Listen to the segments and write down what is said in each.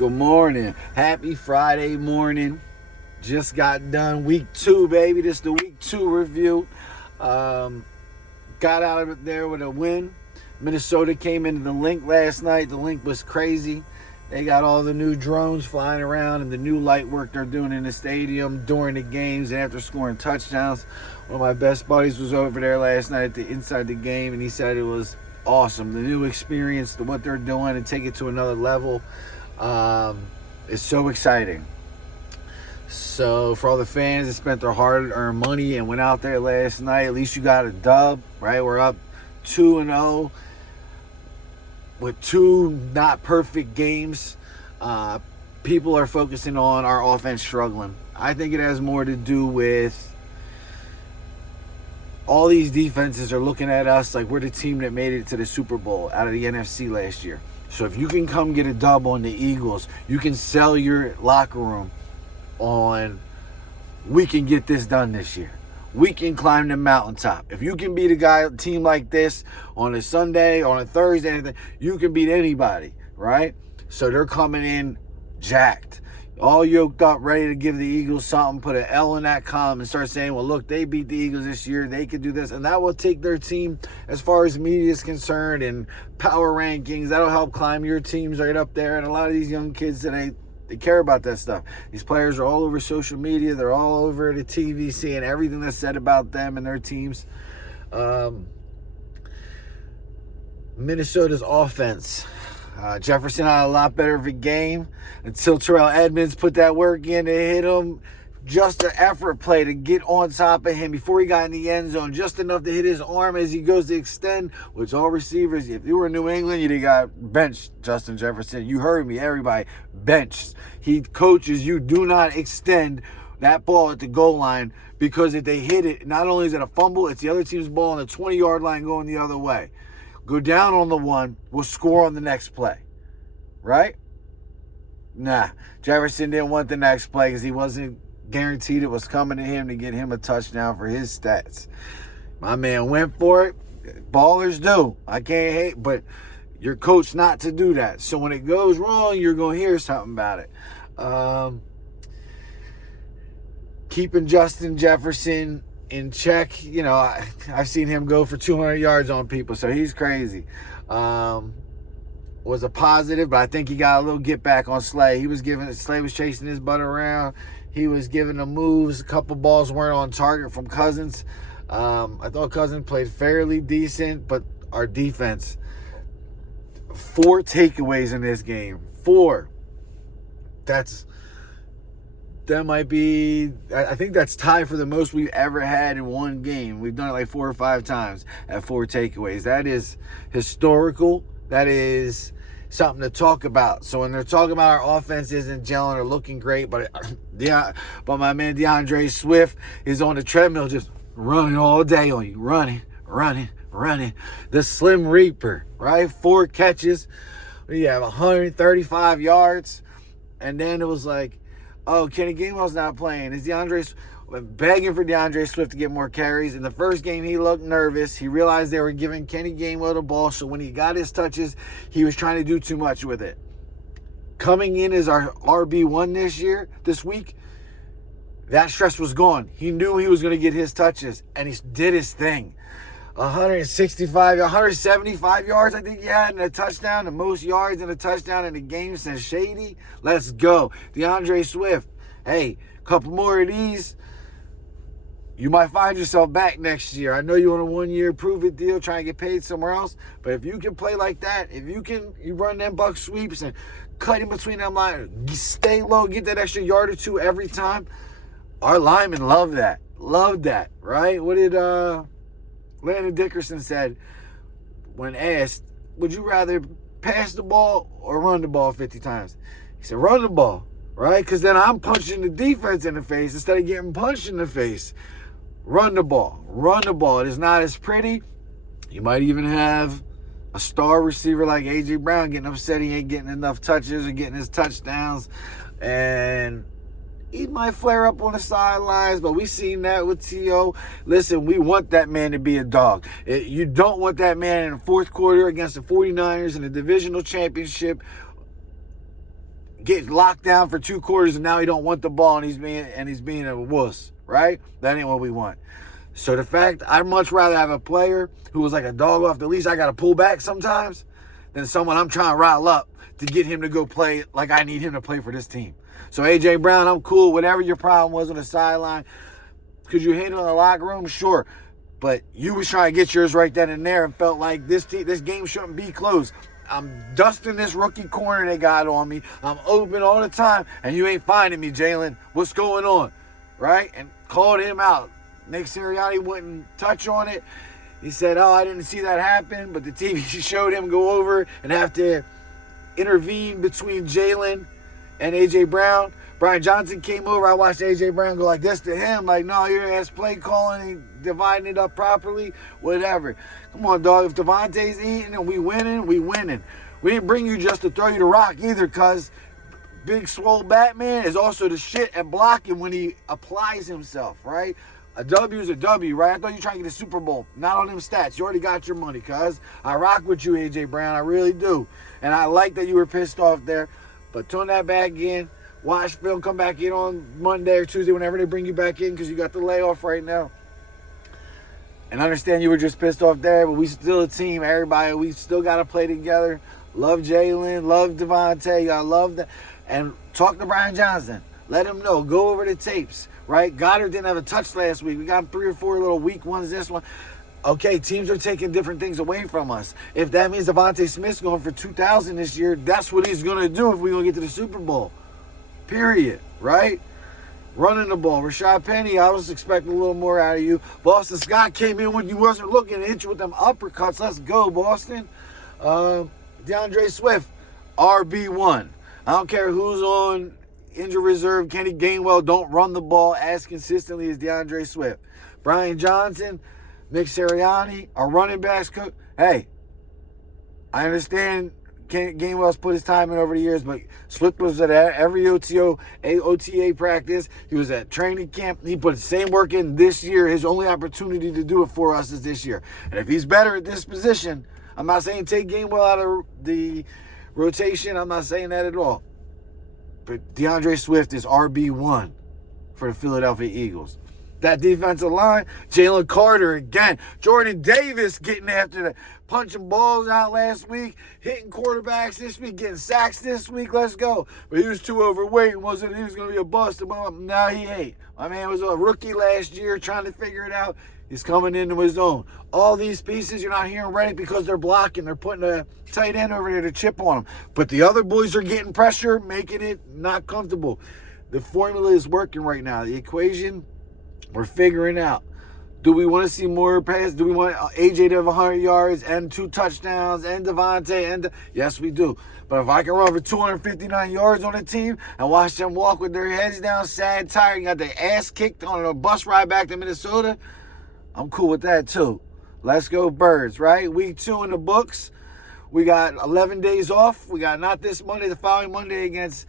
Good morning. Happy Friday morning. Just got done week 2, baby. This is the week 2 review. Got out of it there with a win. Minnesota came into the Link last night. The Link was crazy. They got all the new drones flying around and the new light work they're doing in the stadium during the games and after scoring touchdowns. One of my best buddies was over there last night inside the game, and he said it was awesome. The new experience, what they're doing, and take it to another level. It's so exciting. So for all the fans that spent their hard-earned money and went out there last night, at least you got a dub, right? We're up 2-0 with 2 not perfect games. People are focusing on our offense struggling. I think it has more to do with all these defenses are looking at us like we're the team that made it to the Super Bowl out of the NFC last year. So if you can come get a dub on the Eagles, you can sell your locker room on, we can get this done this year. We can climb the mountaintop. If you can beat a team like this on a Sunday, on a Thursday, you can beat anybody, right? So they're coming in jacked, all yoked up, ready to give the Eagles something, put an L in that column and start saying, well, look, they beat the Eagles this year. They could do this. And that will take their team, as far as media is concerned and power rankings, that'll help climb your teams right up there. And a lot of these young kids today, they care about that stuff. These players are all over social media. They're all over the TV seeing everything that's said about them and their teams. Minnesota's offense. Jefferson had a lot better of a game until Terrell Edmonds put that work in to hit him. Just an effort play to get on top of him before he got in the end zone. Just enough to hit his arm as he goes to extend, which all receivers, if you were in New England, you'd have got benched, Justin Jefferson. You heard me, everybody, benched. He coaches you, do not extend that ball at the goal line, because if they hit it, not only is it a fumble, it's the other team's ball on the 20-yard line going the other way. Go down on the one, we'll score on the next play. Right? Nah. Jefferson didn't want the next play because he wasn't guaranteed it was coming to him to get him a touchdown for his stats. My man went for it. Ballers do. I can't hate, but you're coached not to do that. So when it goes wrong, you're going to hear something about it. Keeping Justin Jefferson in check, you know, I've seen him go for 200 yards on people, so he's crazy. Was a positive, but I think he got a little get back on Slay. Slay was chasing his butt around. He was giving them moves. A couple balls weren't on target from Cousins. I thought Cousins played fairly decent, but our defense, 4 takeaways in this game. 4. That might be, I think that's tied for the most we've ever had in one game. We've done it like 4 or 5 times at 4 takeaways. That is historical. That is something to talk about. So when they're talking about our offense isn't gelling or looking great, but my man DeAndre Swift is on the treadmill just running all day on you. Running. The Slim Reaper, right? 4 catches. You have 135 yards. And then it was like, oh, Kenny Gainwell's not playing. Is begging for DeAndre Swift to get more carries. In the first game, he looked nervous. He realized they were giving Kenny Gainwell the ball, so when he got his touches, he was trying to do too much with it. Coming in as our RB1 this week, that stress was gone. He knew he was going to get his touches, and he did his thing. 175 yards, I think he had, in a touchdown. The most yards in a touchdown in the game since Shady. Let's go. DeAndre Swift. Hey, a couple more of these, you might find yourself back next year. I know you want a 1-year prove-it deal, trying to get paid somewhere else, but if you can play like that, if you run them buck sweeps and cut in between them lines, stay low, get that extra yard or 2 every time, our linemen love that. Love that, right? What did Landon Dickerson said when asked, would you rather pass the ball or run the ball 50 times? He said, run the ball, right? Because then I'm punching the defense in the face instead of getting punched in the face. Run the ball. It is not as pretty. You might even have a star receiver like A.J. Brown getting upset he ain't getting enough touches or getting his touchdowns. And he might flare up on the sidelines, but we seen that with T.O. Listen, we want that man to be a dog. You don't want that man in the fourth quarter against the 49ers in the divisional championship get locked down for 2 quarters and now he don't want the ball and he's being a wuss, right? That ain't what we want. So the fact, I'd much rather have a player who was like a dog off the leash, I got to pull back sometimes, than someone I'm trying to rile up to get him to go play like I need him to play for this team. So A.J. Brown, I'm cool. Whatever your problem was on the sideline, could you handle in the locker room? Sure. But you was trying to get yours right then and there and felt like this game shouldn't be close. I'm dusting this rookie corner they got on me. I'm open all the time, and you ain't finding me, Jalen. What's going on? Right? And called him out. Nick Sirianni wouldn't touch on it. He said, oh, I didn't see that happen, but the TV showed him go over and have to intervene between Jalen and A.J. Brown. Brian Johnson came over. I watched A.J. Brown go like this to him. Like, no, your ass play calling and dividing it up properly. Whatever. Come on, dog. If Devontae's eating and we winning, we winning. We didn't bring you just to throw you the rock either, because Big Swole Batman is also the shit at blocking when he applies himself, right? A W is a W, right? I thought you were trying to get a Super Bowl. Not on them stats. You already got your money, cuz. I rock with you, A.J. Brown. I really do. And I like that you were pissed off there. But tune that back in. Watch film, come back in on Monday or Tuesday, whenever they bring you back in, because you got the layoff right now. And understand you were just pissed off there, but we still a team. Everybody, we still got to play together. Love Jalen. Love Devontae. I love that. And talk to Brian Johnson. Let him know. Go over the tapes, right? Goddard didn't have a touch last week. We got 3 or 4 little weak ones this one. Okay, teams are taking different things away from us. If that means Devontae Smith's going for 2,000 this year, that's what he's going to do if we're going to get to the Super Bowl. Period, right? Running the ball. Rashad Penny, I was expecting a little more out of you. Boston Scott came in when you wasn't looking and hit you with them uppercuts. Let's go, Boston. DeAndre Swift, RB1. I don't care who's on injured reserve. Kenny Gainwell don't run the ball as consistently as DeAndre Swift. Brian Johnson, Nick Sirianni, our running backs coach. Hey, I understand Gainwell's put his time in over the years, but Swift was at every OTA practice. He was at training camp. He put the same work in this year. His only opportunity to do it for us is this year. And if he's better at this position, I'm not saying take Gainwell out of the rotation. I'm not saying that at all. But DeAndre Swift is RB1 for the Philadelphia Eagles. That defensive line, Jalen Carter again. Jordan Davis getting after the punching balls out last week, hitting quarterbacks this week, getting sacks this week. Let's go. But he was too overweight and wasn't he was going to be a bust. Now he ain't. My man was a rookie last year trying to figure it out. He's coming into his own. All these pieces you're not hearing Reddick because they're blocking. They're putting a tight end over there to chip on them. But the other boys are getting pressure, making it not comfortable. The formula is working right now. The equation, we're figuring out. Do we want to see more passes? Do we want AJ to have 100 yards and 2 touchdowns and Devontae? Yes, we do. But if I can run for 259 yards on a team and watch them walk with their heads down, sad, tired, and got their ass kicked on a bus ride back to Minnesota, I'm cool with that too. Let's go Birds, right? Week 2 in the books. We got 11 days off. We got not this Monday, the following Monday against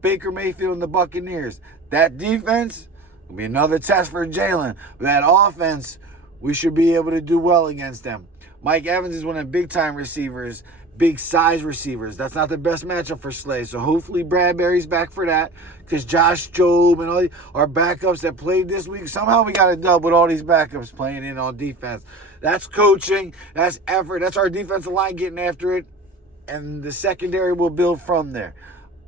Baker Mayfield and the Buccaneers. That defense will be another test for Jalen. That offense, we should be able to do well against them. Mike Evans is one of the big-time receivers, big-size receivers. That's not the best matchup for Slay. So hopefully Bradbury's back for that, because Josh Jobe and all our backups that played this week, somehow we got a dub with all these backups playing in on defense. That's coaching. That's effort. That's our defensive line getting after it, and the secondary will build from there.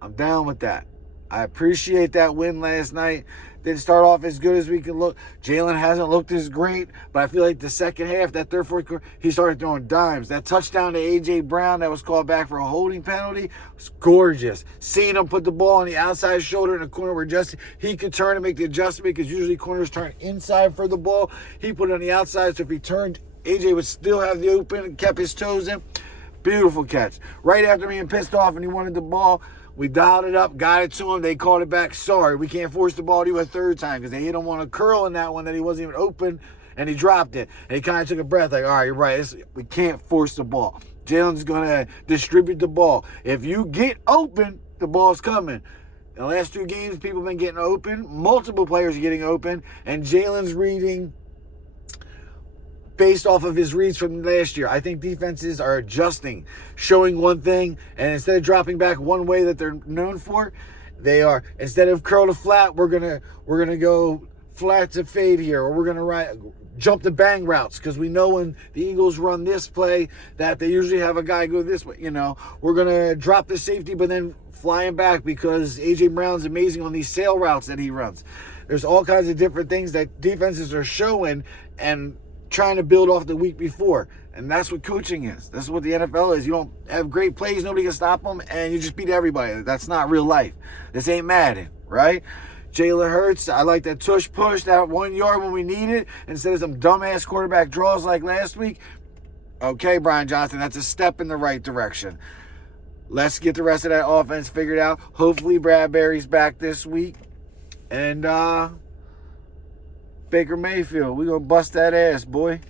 I'm down with that. I appreciate that win last night. Didn't start off as good as we could look. Jalen hasn't looked as great, but I feel like the second half, that third, fourth quarter, he started throwing dimes. That touchdown to A.J. Brown that was called back for a holding penalty was gorgeous. Seeing him put the ball on the outside shoulder in the corner where he could turn and make the adjustment, because usually corners turn inside for the ball. He put it on the outside, so if he turned, A.J. would still have the open and kept his toes in. Beautiful catch. Right after being pissed off and he wanted the ball, we dialed it up, got it to him. They called it back. Sorry, we can't force the ball to you a third time, because they hit him on a curl in that one that he wasn't even open, and he dropped it. And he kind of took a breath like, all right, you're right. We can't force the ball. Jalen's going to distribute the ball. If you get open, the ball's coming. In the last 2 games, people have been getting open. Multiple players are getting open, and Jalen's reading based off of his reads from last year. I think defenses are adjusting, showing one thing, and instead of dropping back one way that they're known for, they are, instead of curl to flat, we're gonna go flat to fade here, or we're gonna jump to bang routes, because we know when the Eagles run this play that they usually have a guy go this way. We're gonna drop the safety, but then flying back because A.J. Brown's amazing on these sail routes that he runs. There's all kinds of different things that defenses are showing and trying to build off the week before. And that's what coaching is. That's what the NFL is. You don't have great plays, nobody can stop them, and you just beat everybody. That's not real life. This ain't Madden, right? Jalen Hurts, I like that tush push, that 1 yard when we need it, instead of some dumbass quarterback draws like last week. Okay, Brian Johnson, that's a step in the right direction. Let's get the rest of that offense figured out. Hopefully Bradbury's back this week. And Baker Mayfield, we're going to bust that ass, boy.